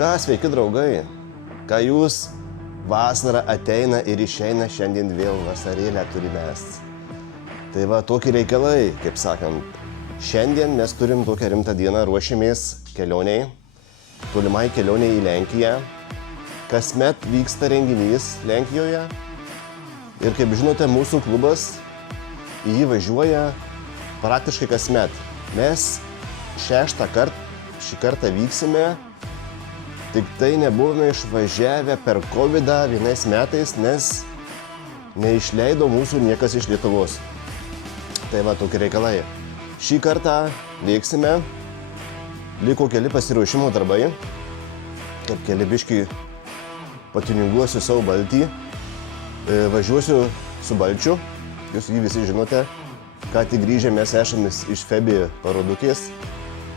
Ką, sveiki draugai, ką jūs vasara ateina ir išeina, šiandien vėl vasarėlę turime. Tai va, tokie reikalai, kaip sakant. Šiandien mes turim tokią rimtą dieną, ruošimės kelioniai, tolimai kelioniai į Lenkiją. Kasmet vyksta renginys Lenkijoje ir kaip žinote, mūsų klubas į jį važiuoja praktiškai kasmet. Mes šį kartą vyksime, tik tai nebuvome išvažiavę per Covidą vienais metais, nes neišleido mūsų niekas iš Lietuvos. Tai va, tokie reikalai. Šį kartą vyksime, liko keli pasiruošimo darbai, kad keli biškį patininguosiu savo baltį. Važiuosiu su balčiu, jūs jį visi žinote, ką tik grįžę mes esame iš Febi parodukės,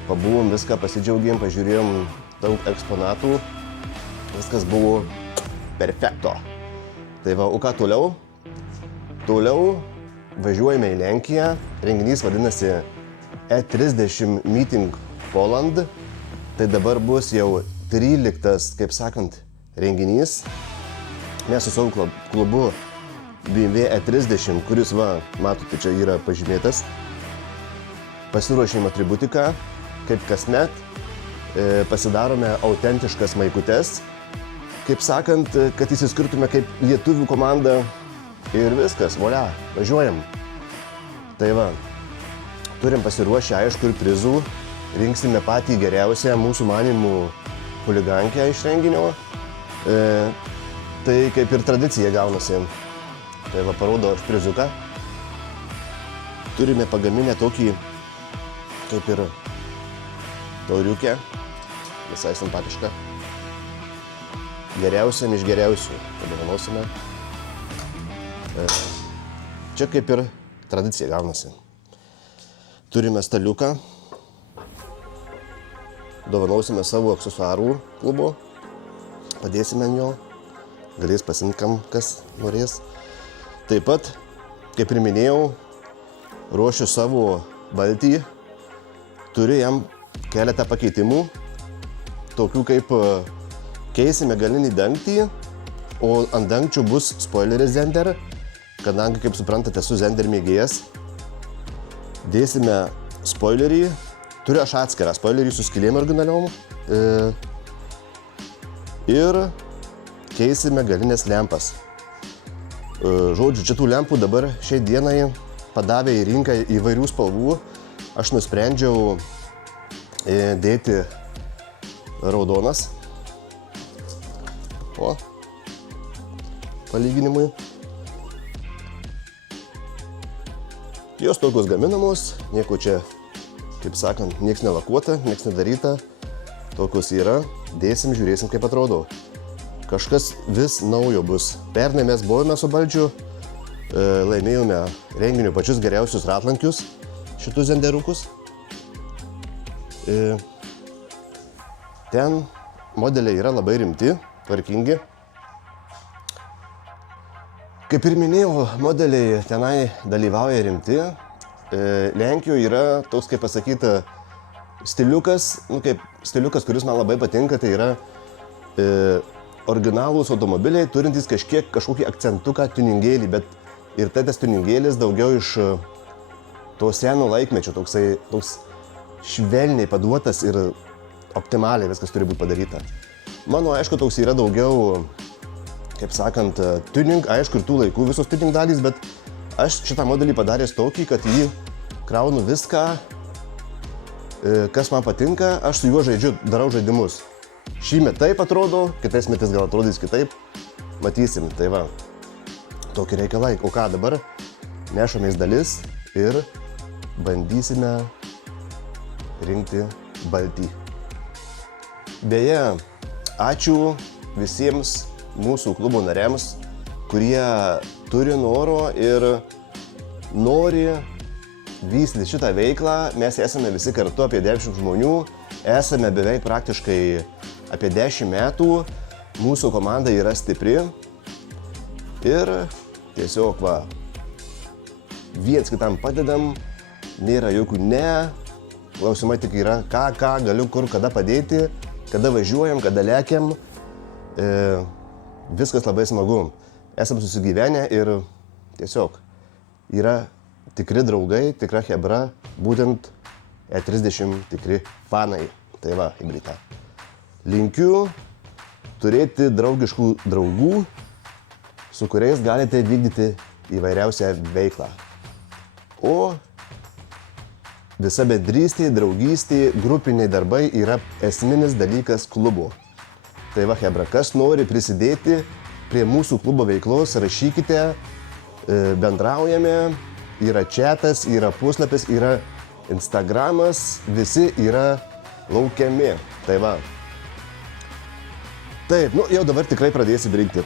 pabuvom viską, pasidžiaugėm, pažiūrėjom daug eksponatų, viskas buvo perfekto. Tai va, o ką toliau? Toliau važiuojame į Lenkiją, renginys vadinasi E30 Meeting Poland, tai dabar bus jau 13, kaip sakant, renginys. Mes su savo klubu BMW E30, kuris, va, matote, čia yra pažymėtas, pasiruošėm atributiką, kaip kasmet, pasidarome autentiškas maikutes, kaip sakant, kad įsiskirtume kaip lietuvių komanda ir viskas, volia, važiuojam. Tai va, turim pasiruošę, aišku, ir prizų, rinksime patį geriausią mūsų manimų huligankę iš renginio. Tai kaip ir tradicija gaunasi. Tai va, parodo aš prizuką. Turime pagaminę tokį, kaip ir tauriukę, visai simpatišką. Geriausiam iš geriausių padovanosime. Čia kaip ir tradicija gaunasi. Turime staliuką. Dovanosime savo aksesuarų klubo. Padėsime ant jo. Galės pasiimti, kam kas norės. Taip pat, kaip ir minėjau, ruošiu savo baltį. Turiu jam keletą pakeitimų. Tokių kaip keisime galinį dangtį, o ant dangčių bus spoileris Zender, kadangi, kaip suprantate, esu Zender mėgėjas. Dėsime spoilerį. Turiu aš atskirą spoilerį su skylėm originaliom. Ir keisime galinės lempas. Žodžiu, šitų lempų dabar šiai dienai padavė į rinką įvairių spalvų. Aš nusprendžiau dėti raudonas. O, palyginimui. Jos tokios gaminamos, nieko čia, kaip sakant, nieks nelakuota, nieks nedaryta. Tokios yra, dėsim, žiūrėsim, kaip atrodo. Kažkas vis naujo bus. Pernai mes buvome su balčiu, laimėjome renginio pačius geriausius ratlankius, šitus zenderukus. Ten modeliai yra labai rimti, tvarkingi. Kaip ir minėjau, modeliai tenai dalyvauja rimti. Lenkijoje yra toks, kaip pasakyta, stiliukas, stiliukas, kuris man labai patinka, tai yra originalūs automobiliai, turintys kažkokį akcentuką, tuningėlį, bet ir tas tuningėlis daugiau iš to seno laikmečio, toks švelniai paduotas ir optimaliai viskas turi būti padaryta. Mano, aišku, toks yra daugiau, kaip sakant, tuning, aišku, ir tų laikų visos tuning dalys, bet aš šitą modelį padaręs tokį, kad jį kraunu viską, kas man patinka, aš su juo žaidžiu, darau žaidimus. Šįmet taip atrodo, kitais metais gal atrodys kitaip, matysim, tai va, tokie reikalai. O ką dabar, nešamės dalis ir bandysime rinkti baltį. Beje, ačiū visiems mūsų klubo nariams, kurie turi noro ir nori vystyti šitą veiklą. Mes esame visi kartu apie 10 žmonių, esame beveik praktiškai apie 10 metų, mūsų komanda yra stipri ir tiesiog, va, viens kitam padedam, nėra jokių ne, klausimai tik yra, ką galiu kur kada padėti, kada važiuojam, kada lekiam, viskas labai smagu. Esam susigyvenę ir tiesiog yra tikri draugai, tikra chebra, būtent E30 tikri fanai. Tai va, hybrida. Linkiu turėti draugiškų draugų, su kuriais galite vykdyti įvairiausią veiklą. O visa bendrystė, draugystė, grupiniai darbai yra esminis dalykas klubo. Tai va, hebra, kas nori prisidėti prie mūsų klubo veiklos, rašykite, bendraujame, yra chatas, yra puslapis, yra Instagramas, visi yra laukiami. Tai va. Taip, nu jau dabar tikrai pradėsiu brinkti.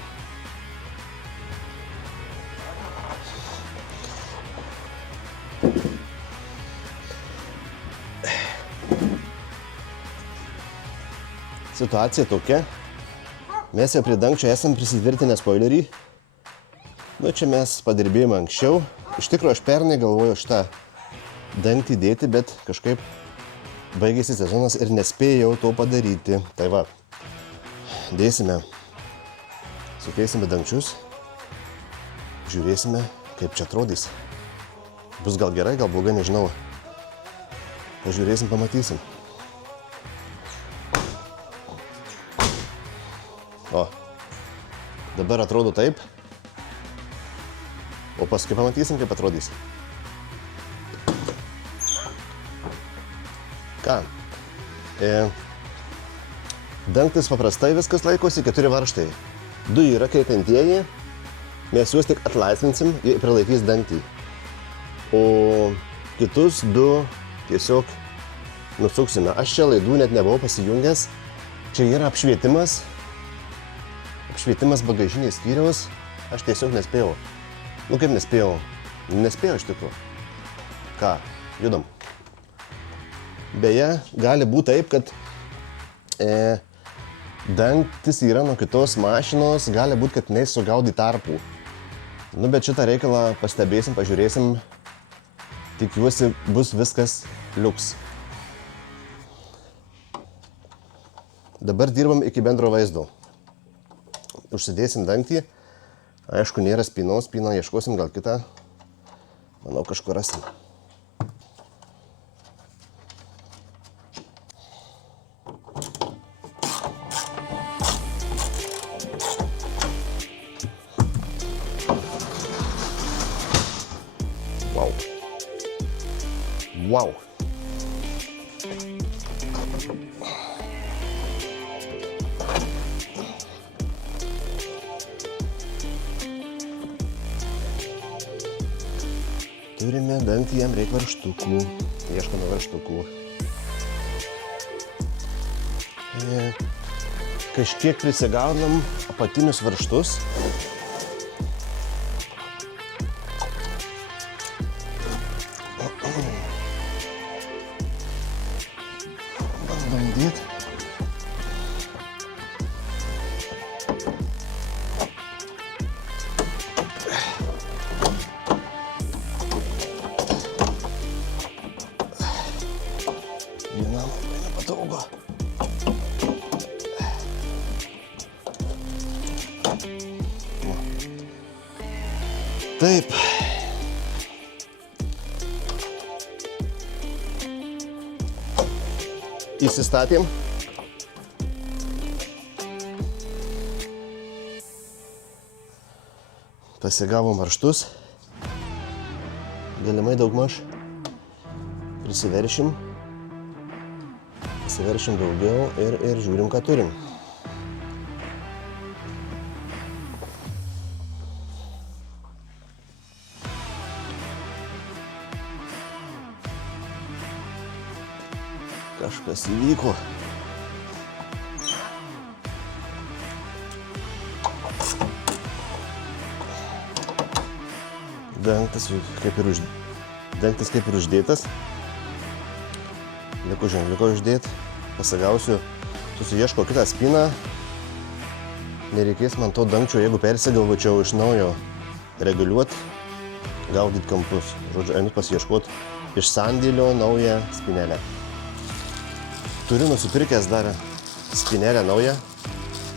Situacija tokia. Mes jau prie dangčio esam prisitvirtinę spoilerį. Nu, čia mes padirbėjome anksčiau. Iš tikrųjų, aš pernai galvojau šitą dangtį dėti, bet kažkaip baigėsi sezonas ir nespėjau to padaryti. Tai va, dėsime, sukeisime dangčius, žiūrėsime, kaip čia atrodys. Bus gal gerai, gal blogai, nežinau. Pažiūrėsim, pamatysim. O, dabar atrodo taip, o paskui pamatysim, kaip atrodys. Ką? Dangtis paprastai viskas laikosi, 4 varžtai. 2 yra kaitantieji, mes juos tik atlaisvinsim ir prilaikys dangtį. O kitus 2 tiesiog nusuksime. Aš čia laidų net nebuvau pasijungęs. Čia yra apšvietimas. Apšvietimas bagažinės skyriaus. Aš tiesiog nespėjau. Nu kaip nespėjau? Nespėjau iš tikrųjų. Ką? Judam. Beje, gali būti taip, kad dangtis yra nuo kitos mašinos, gali būti, kad nesugaudai tarpų. Nu, bet šitą reikalą pastebėsim, pažiūrėsim. Tikiuosi, bus viskas liuks. Dabar dirbam iki bendro vaizdo. Užsidėsim dangtį. Aišku, nėra spynos, spyną ieškosim gal kitą. Manau, kažkur rasim. Wow. Turime dangtį, jam reikia varžtukų. Ieškome varžtukų. Kažkiek prisigaunam apatinius varžtus. Bandyti. Vienam nepatogu. Taip. Įsistatėm. Pasigavom varžtus. Galimai daugmaž prisiveršim. Prisiveršim daugiau ir žiūrim, ką turim. Kažkas įvyko. Dangtis kaip ir uždėtas. Liko ženkliuko uždėti. Pasigausiu, susiieško kitą spyną. Nereikės man to dangčio, jeigu persigalvočiau iš naujo reguliuoti, gaudyti kampus. Žodžiu, einu pasiieškoti iš sandėlio naują spynelę. Turiu nusipirkęs dar Spynelė nauja.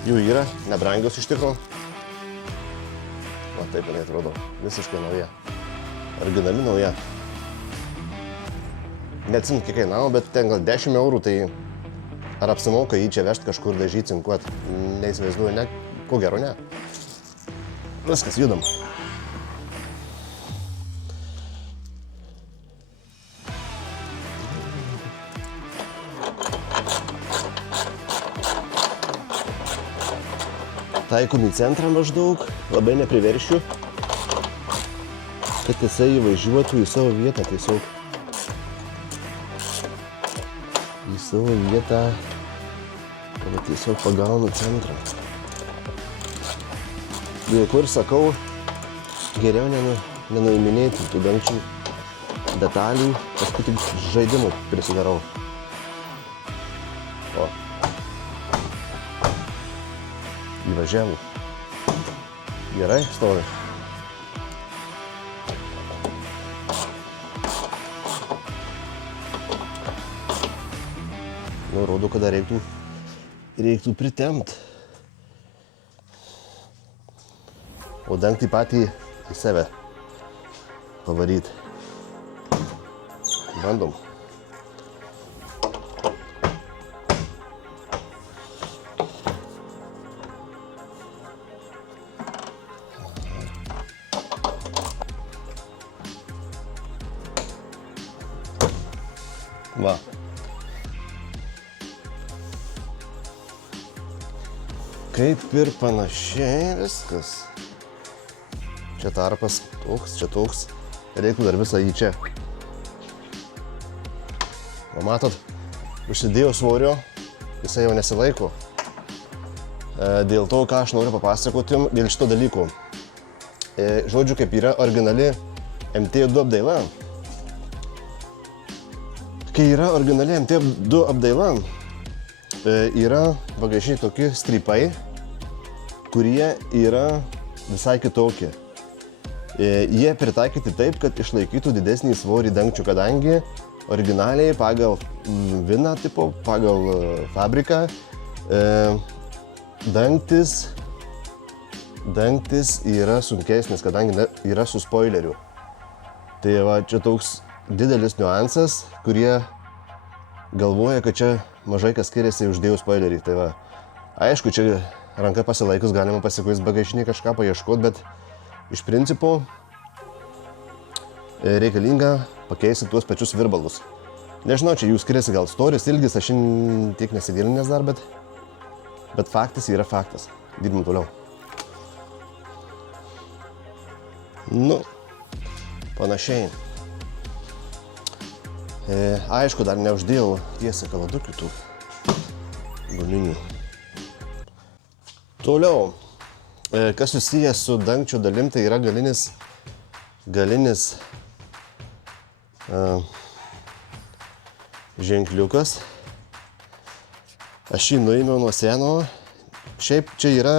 Jų yra, nebrangios iš tikro. O taip jinai atrodo, visiškai nauja. Originali nauja. Neatsimenu, kiek kainavo, bet ten gal 10 eurų, tai ar apsimoka jį čia vežti kažkur dažyti, cinkuot? Neįsivaizduoju, ne? Ko gero, ne. Viskas, judam. Taikom į centrą maždaug, labai nepriveršiu, kad jisai įvažiuotų į savo vietą tiesiog. Į savo vietą, kad tiesiog pagaunu centrą. Dėl kur sakau, geriau nenuiminėti tų dangčių detalių, paskui tik žaidimų prisidarau. O. Įvažiavau. Gerai, stovi. Nu, rodo, kada reiktų pritempt. O dangtį patį į save pavaryt. Bandom. Va. Kaip ir panašiai viskas. Čia tarpas toks, čia toks. Reiktų dar visą jį čia. O matot, užsidėjau svorio, jisai jau nesilaiko. Dėl to, ką aš noriu papasakoti jums, dėl šito dalyko. Žodžiu, kaip yra originali MT2 apdaila. Kai yra originali MT2 apdaila, yra bagažiniai tokie strypai, kurie yra visai kitokie. Jie pritaikyti taip, kad išlaikytų didesnį svorį dangčių, kadangi originaliai pagal viną tipo, pagal fabriką, dangtis yra sunkesnis, kadangi yra su spoileriu. Tai va, čia toks didelis niuansas, kurie galvoja, kad čia mažai kas skiriasi uždėjus spoilerį. Tai va, aišku, čia ranka pasilaikus galima pasikuis bagažinį kažką paieškoti, bet iš principo reikalinga pakeisti tuos pačius virbalus. Nežinau, čia jų skiriasi gal storis, ilgis, aš tiek nesigilinęs dar, bet faktas yra faktas. Dirbam toliau. Nu, panašiai. Aišku, dar neuždėjau tiesą kaladukių tų guminių. Toliau, kas susijęs su dangčio dalim, tai yra galinis ženkliukas. Aš jį nuėmiau nuo seno. Šiaip čia yra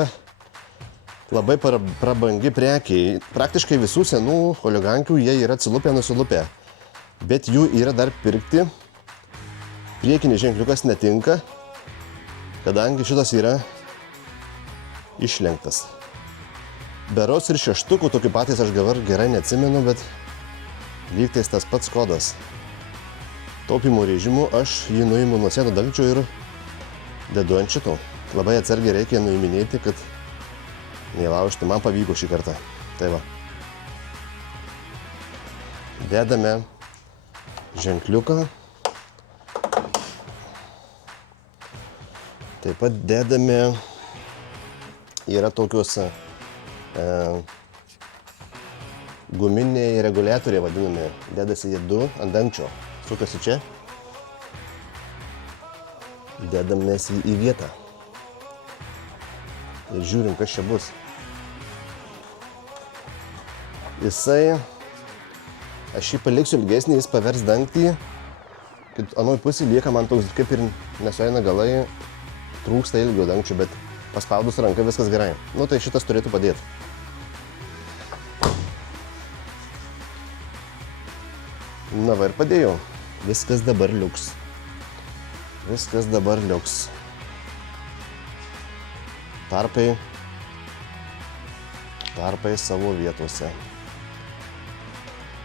labai prabangi prekiai. Praktiškai visų senų oligankių jie yra atsilupę, nusilupę. Bet jų yra dar pirkti. Priekinis ženkliukas netinka, kadangi šitas yra išlenktas. Berods ir šeštukų tokių patys aš dabar gerai neatsimenu, bet lygtais tas pats kodas. Taupimo režimu aš jį nuimu nuo seno dangčio ir dedu ant šito. Labai atsargiai reikia nuiminėti, kad neįlaužti. Man pavyko šį kartą. Tai va. Dedame ženkliuką. Taip pat dedame, yra tokios guminiai reguliatoriai vadinami. Dedasi jie du ant dangčio. Sukasi čia. Dedam mes jį į vietą. Ir žiūrim, kas čia bus. Jisai, aš jį paliksiu ilgesnį, jis pavers dangtį. Anoj pusė lieka man toks, kaip ir nesueina galai, trūksta ilgio dangčių, bet paspaudus ranką viskas gerai. Nu tai šitas turėtų padėti. Na va ir padėjau. Viskas dabar liuks. Viskas dabar liuks. tarpai savo vietose.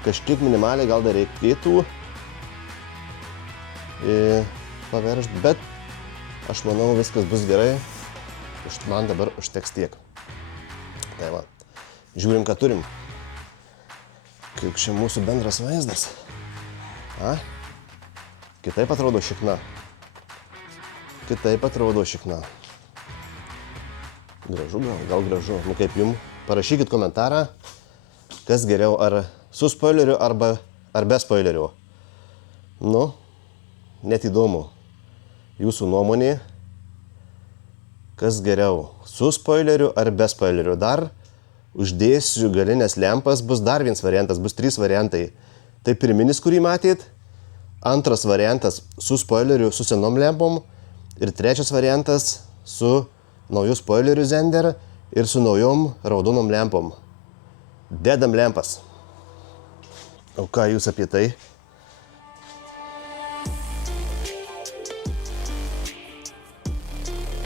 Kažkiek minimaliai gal dar reikėtų paveržti, bet aš manau viskas bus gerai. Man dabar užteks tiek. Tai va, žiūrim, ką turim. Kaip čia mūsų bendras vaizdas. Kitaip atrodo šikna. Gražu gal gražu. Nu kaip jum, parašykit komentarą, kas geriau, ar su spoileriu ar be spoileriu. Nu, net įdomu. Jūsų nuomonė, kas geriau, su spoileriu ar be spoileriu. Dar uždėsiu galinės lempas, bus dar vienas variantas, bus 3 variantai. Tai pirminis, kurį matėt, antras variantas su spoileriu, su senom lempom ir trečias variantas su nauju spoileriu Zender ir su naujom raudonom lempom. Dedam lempas. O ką jūs apie tai?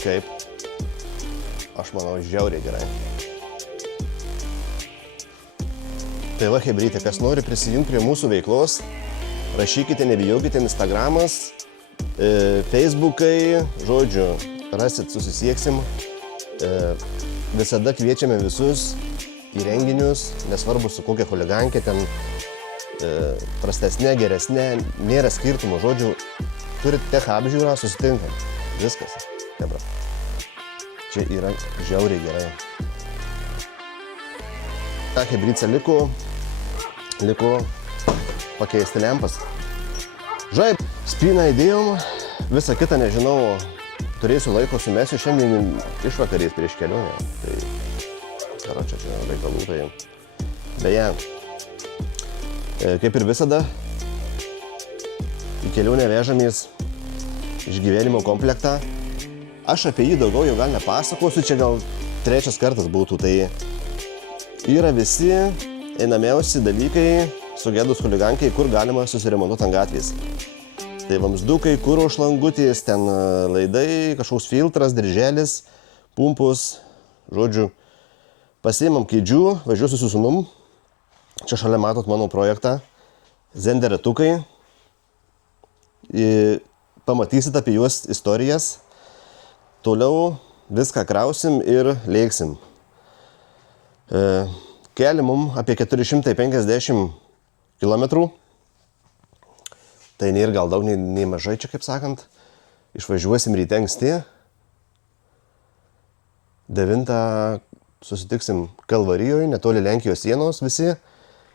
Kaip? Aš manau, žiauriai gerai. Tai va, hebrytė, kas nori prisijungti prie mūsų veiklos, rašykite, nebijokite, Instagramas, Facebookai, žodžiu, rasit, susisieksim. Visada kviečiame visus į renginius, nesvarbu su kokia chuligankė, ten prastesnė, geresnė, nėra skirtumų, žodžiu, turit tech apžiūrą, susitinkam. Viskas, hebra. Čia yra žiauriai gerai. Ta hebrytė liko pakeisti lempas. Žaip, spyną įdėjom, visą kitą nežinau, turėsiu laiko sumesiu šiandien išvakarės prieš kelionę. Tai, karočią, čia reikalų tai. Beje, kaip ir visada, į kelionę vežamės išgyvenimo komplektą. Aš apie jį daugiau jau gal nepasakosiu, čia gal 3 kartas būtų. Tai yra visi einamiausi dalykai sugedus chuligankai, kur galima susiremontuoti ant gatvės. Tai vamsdukai, kuro šlangutės, ten laidai, kažkoks filtras, dirželis, pumpus, žodžiu. Pasiimam kėdžių, važiuosiu su sūnum. Čia šalia matot mano projektą. Zender ratukai. Pamatysit apie juos istorijas. Toliau viską krausim ir lėksim. Keli mum apie 450 km. Tai nėra gal daug, nei mažai čia, kaip sakant. Išvažiuosim ryte anksti. 9 susitiksim Kalvarijoje, netoli Lenkijos sienos visi.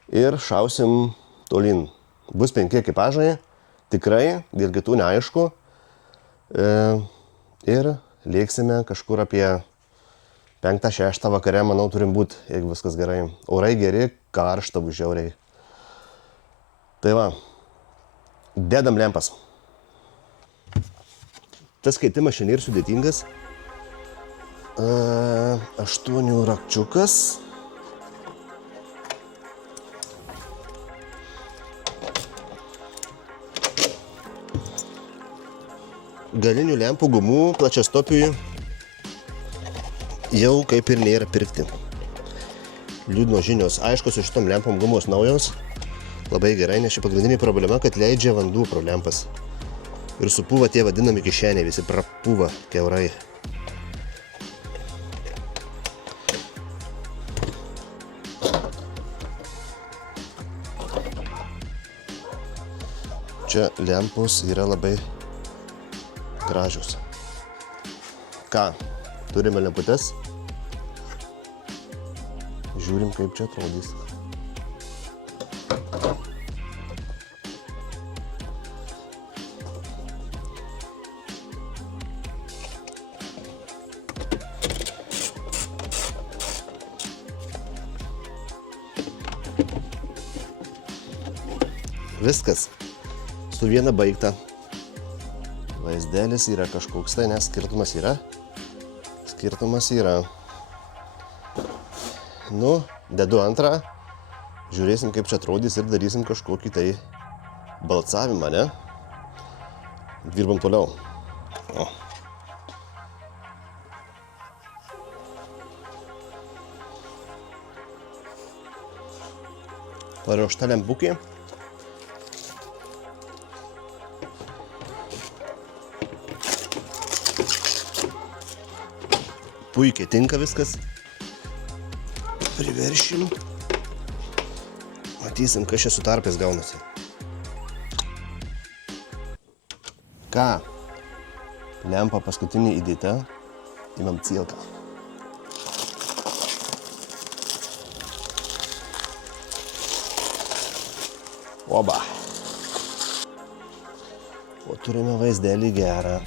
Ir šausim tolyn. Bus 5 ekipažai, tikrai, dėl kitų neaišku. Ir lėksime kažkur apie 5-6 vakare, manau, turim būti, jeigu viskas gerai. Orai geri, karšta bus žiauriai. Tai va, dedam lempas. Tas keitimas šiandien ir sudėtingas. 8 rakčiukas. Galinių lempų gumų plačiastopiui jau kaip ir nėra pirkti. Liūdnos žinios. Aišku, su šitom lempom gumos naujos. Labai gerai, nes ši pagrindinė problema, kad leidžia vanduo pro lempas. Ir supūva tie vadinami kišeniai, visi prapūva kiaurai. Čia lempos yra labai gražios. Ką? Turime lemputes. Žiūrim, kaip čia atrodys. Viskas. Su viena baigta. Vaizdelis yra kažkoks tai, nes skirtumas yra. Skirtumas yra. Nu, dedu antrą. Žiūrėsim, kaip čia atrodys ir darysim kažkokį tai balsavimą, ne? Dirbam toliau. O. paruošta lempukė. Puikiai tinka viskas. Priveršim. Matysim, kas čia su tarpais gaunasi. Ką? Lempa paskutinį įdėta. Imam cilką. Oba. O turime vaizdelį gerą.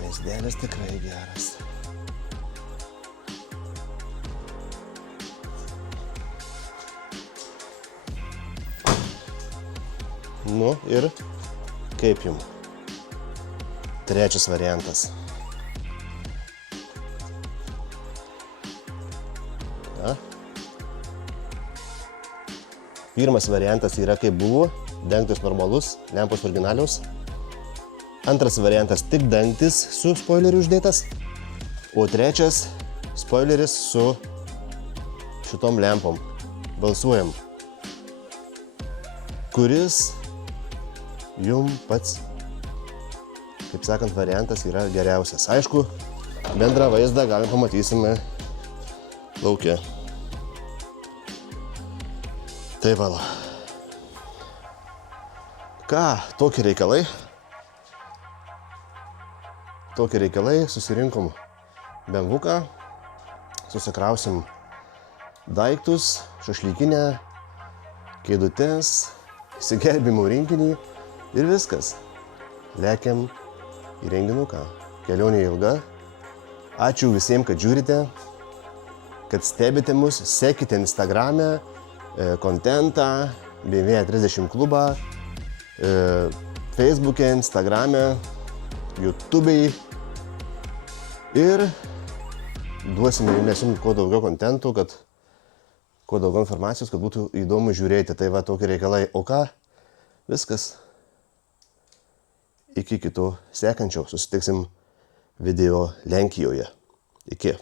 Vaizdelis tikrai geras. Nu ir kaip jums? Trečias variantas. Na. Pirmas variantas yra kaip buvo, dangtis normalus, lempos originaliaus. Antras variantas tik dangtis su spoileriu uždėtas. O trečias spoileris su šitom lempom. Balsuojam. Kuris jums pats, kaip sakant, variantas yra geriausias. Aišku, bendrą vaizdą galim pamatysime lauke. Tai valo. Ką, tokie reikalai? Tokie reikalai, susirinkom bemvuką, susikrausim daiktus, šašlykinę, kėdutes, įsigelbimo rinkinį ir viskas. Lekiam į renginuką. Kelionė ilga. Ačiū visiems, kad žiūrite, kad stebite mus, sekite Instagrame, kontentą, BMW 30 klubą, Facebook'e, Instagrame, YouTube'ai ir duosime jums kuo daugiau kontentų, kad kuo daugiau informacijos, kad būtų įdomu žiūrėti. Tai va tokie reikalai. O ką? Viskas. Iki kito sekančio. Susitiksim video Lenkijoje. Iki.